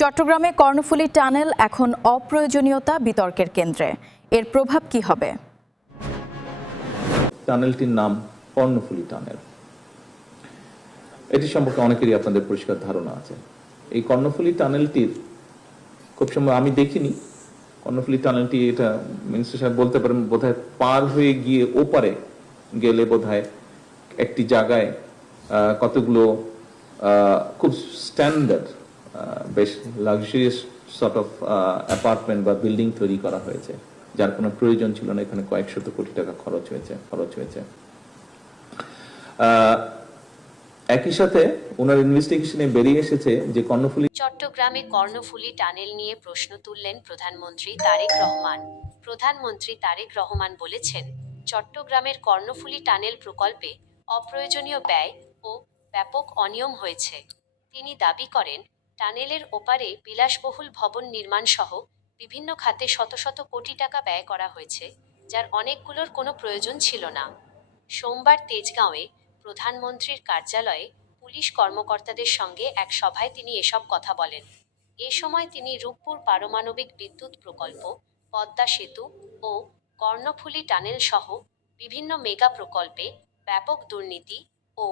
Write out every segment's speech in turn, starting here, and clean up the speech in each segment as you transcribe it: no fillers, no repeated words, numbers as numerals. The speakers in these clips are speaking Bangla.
চট্টগ্রামে কর্ণফুলী টানেল এখন অপ্রয়োজনীয়তা বিতর্কের কেন্দ্রে। এর প্রভাব কি হবে? টানেলটির নাম কর্ণফুলী টানেল। এটি সম্পর্কে অনেকেরই আপনাদের পরিষ্কার ধারণা আছে। এই কর্ণফুলী টানেলটির খুব সম্ভব আমি দেখিনি। কর্ণফুলী টানেলটি এটা মিনিস্টার সাহেব বলতে পারেন বোধহয় পার হয়ে গিয়ে ওপারে গেলে বোধহয় একটি জায়গায় কতগুলো খুব স্ট্যান্ডার্ড বেশ লাক্সারিয়াস সর্ট অফ অ্যাপার্টমেন্ট বা বিল্ডিং তৈরি করা হয়েছে, যার কোনো প্রয়োজন ছিল না। এখানে কয়েক শত কোটি টাকা খরচ হয়েছে। একই সাথে ওনার ইনভেস্টিগেশনে বেরিয়ে এসেছে যে চট্টগ্রামে কর্ণফুলী টানেল নিয়ে প্রশ্ন তুললেন প্রধানমন্ত্রী তারেক রহমান। প্রধানমন্ত্রী তারেক রহমান বলেছেন, চট্টগ্রামের কর্ণফুলী টানেল প্রকল্পে অপ্রয়োজনীয় ব্যয় ও ব্যাপক অনিয়ম হয়েছে। তিনি দাবি করেন, টানেলের ওপারে বিলাসবহুল ভবন নির্মাণ সহ বিভিন্ন খাতে শত শত কোটি টাকা ব্যয় করা হয়েছে, যার অনেকগুলোর কোনো প্রয়োজন ছিল না। সোমবার তেজগাঁওয়ে প্রধানমন্ত্রীর কার্যালয়ে পুলিশ কর্মকর্তাদের সঙ্গে এক সভায় তিনি এসব কথা বলেন। এ সময় তিনি রূপপুর পারমাণবিক বিদ্যুৎ প্রকল্প, পদ্মা সেতু ও কর্ণফুলী টানেল সহ বিভিন্ন মেগা প্রকল্পে ব্যাপক দুর্নীতি ও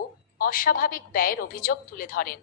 অস্বাভাবিক ব্যয়ের অভিযোগ তুলে ধরেন।